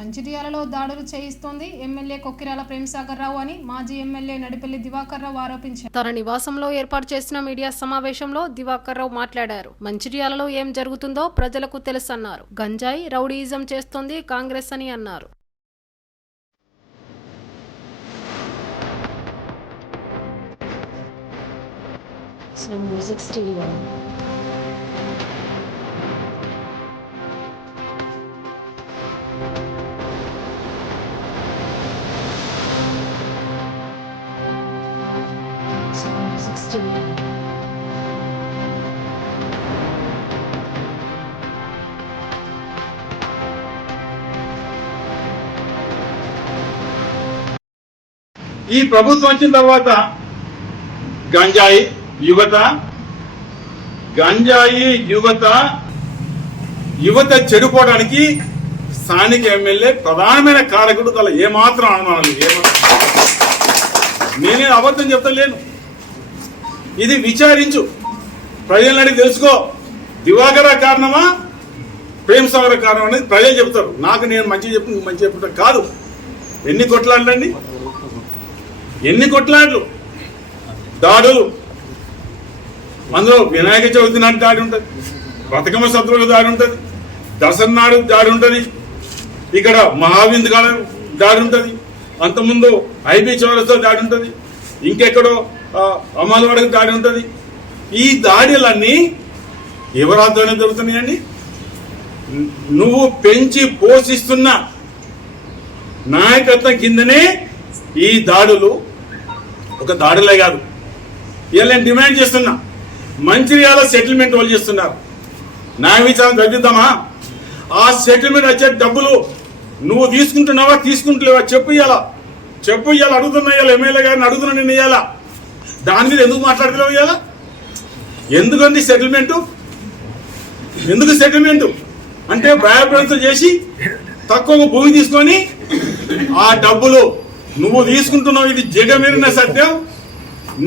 మంచిర్యాలలో దాడులు చేయిస్తోంది ఎమ్మెల్యే కొక్కిరాల ప్రేమసాగర్ రావు అని మాజీ ఎమ్మెల్యే నడిపల్లి దివాకర్ రావు ఆరోపించారు. తన నివాసంలో ఏర్పాటు చేసిన మీడియా సమావేశంలో దివాకర్ రావు మాట్లాడారు. మంచిర్యాలలో ఏం జరుగుతుందో ప్రజలకు తెలుసన్నారు. గంజాయి రౌడీయిజం చేస్తోంది కాంగ్రెస్ అని అన్నారు. ఈ ప్రభుత్వం వచ్చిన తర్వాత గంజాయి యువత చెడిపోవడానికి స్థానిక ఎమ్మెల్యే ప్రధానమైన కారకుడు. తల ఏమాత్రం అనుమానం నేనే అబద్ధం చెప్తలేను. ఇది విచారించు, ప్రజలని తెలుసుకో. దివాకర కారణమా ప్రేమసాగర్ కారణం అనేది ప్రజలు చెప్తారు. నాకు నేను మంచి చెప్పు మంచి చెప్పుకుంటా కాదు. ఎన్ని కొట్లాడండి, ఎన్ని కొట్లాట్లు, దాడులు. అందులో వినాయక చవితి నాటి దాడి ఉంటుంది, బతుకమ్మ సత్రులకు దాడి ఉంటుంది, దసరా నాడు దాడి ఉంటుంది, ఇక్కడ మహావింద్ కాలం దాడి ఉంటుంది, అంతకుముందు ఐబీ చౌరస్తో దాడి ఉంటుంది, ఇంకెక్కడో అమలవాడకు దాడి ఉంటుంది. ఈ దాడులన్నీ ఎవరి ఆధ్వర్యంలో జరుగుతున్నాయండి? నువ్వు పెంచి పోషిస్తున్న నాయకత్వం కిందనే ఈ దాడులు. ఒక దాడులే కాదు. ఇలా నేను డిమాండ్ చేస్తున్నా, మంచిర్యాల సెటిల్మెంట్ వాళ్ళు చేస్తున్నారు. న్యాయ విచారణ తగ్గిద్దామా? ఆ సెటిల్మెంట్ వచ్చే డబ్బులు నువ్వు తీసుకుంటున్నావా తీసుకుంటలేవా చెప్పు. ఇవాళ అడుగుతున్నా, ఇవాళ ఎమ్మెల్యే గారిని అడుగుతున్నా నేను. ఇవాళ దాని మీద ఎందుకు మాట్లాడలేవు? ఇవాళ ఎందుకండి సెటిల్మెంటు? ఎందుకు సెటిల్మెంటు అంటే భయప్రాంతం చేసి తక్కువ భూమి తీసుకొని ఆ డబ్బులు నువ్వు తీసుకుంటున్నావు. ఇది జగమేరిన సత్యం.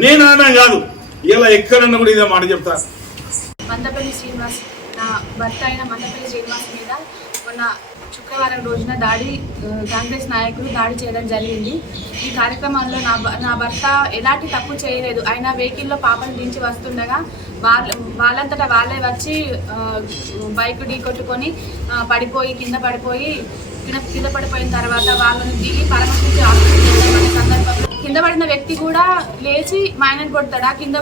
నేను అనడం కాదు, ఇలా ఎక్కడన్నా కూడా ఇదే మాట చెప్తా. మందపల్లి శ్రీనివాస్, నా భర్త అయిన మందపల్లి శ్రీనివాస్ మీద మొన్న శుక్రవారం రోజున కాంగ్రెస్ నాయకులు దాడి చేయడం జరిగింది. ఈ కార్యక్రమంలో నా భర్త ఎలాంటి తప్పు చేయలేదు. ఆయన వెహికల్లో పాపను దించి వస్తుండగా వాళ్ళంతటా వాళ్ళే వచ్చి బైక్ ఢీకొట్టుకొని కింద పడిపోయిన తర్వాత వాళ్ళని దిగి పరామర్శించి హాస్పిటల్ సందర్భంలో కింద పడిన వ్యక్తి కూడా లేచి మా ఆయనను కొడతాడా, కింద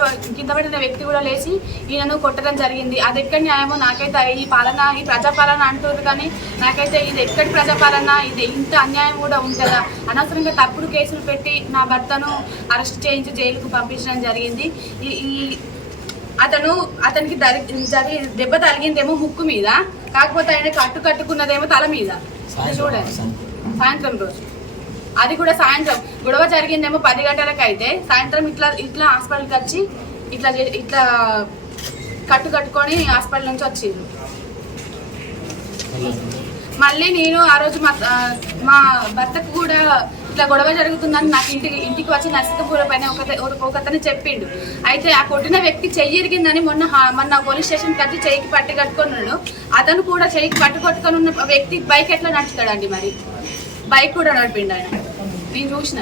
పడిన వ్యక్తి కూడా లేచి ఈయనను కొట్టడం జరిగింది. అది ఎక్కడి న్యాయమో నాకైతే ఈ ప్రజాపాలన అంటారు, కానీ నాకైతే ఇది ఎక్కడి ప్రజాపాలన? ఇది ఇంత అన్యాయం కూడా ఉంటుందా? అనవసరంగా తప్పుడు కేసులు పెట్టి నా భర్తను అరెస్ట్ చేయించి జైలుకు పంపించడం జరిగింది. అతనికి దెబ్బ తగిలిందేమో ముక్కు మీద, కాకపోతే ఆయన కట్టుకున్నదేమో తల మీద. చూడండి, సాయంత్రం రోజు అది కూడా సాయంత్రం గొడవ జరిగిందేమో 10 గంటలకు. అయితే సాయంత్రం ఇట్లా హాస్పిటల్కి వచ్చి ఇట్లా కట్టుకొని హాస్పిటల్ నుంచి వచ్చిండ్రు. మళ్ళీ నేను ఆ రోజు మా భర్తకు కూడా ఇట్లా గొడవ జరుగుతుందని నాకు ఇంటికి వచ్చి నర్సికపూర పైన ఒకతను చెప్పిండు. అయితే ఆ కొట్టిన వ్యక్తి చెయ్యి ఇరిగిందని మొన్న పోలీస్ స్టేషన్కి వచ్చి చెయ్యికి పట్టి కట్టుకున్నాడు. అతను కూడా చెయ్యికి పట్టుకొని ఉన్న వ్యక్తి బైక్ ఎట్లా నడుపుతాడండి? మరి బైక్ కూడా నడిపిండు ఆయన, నేను చూసిన.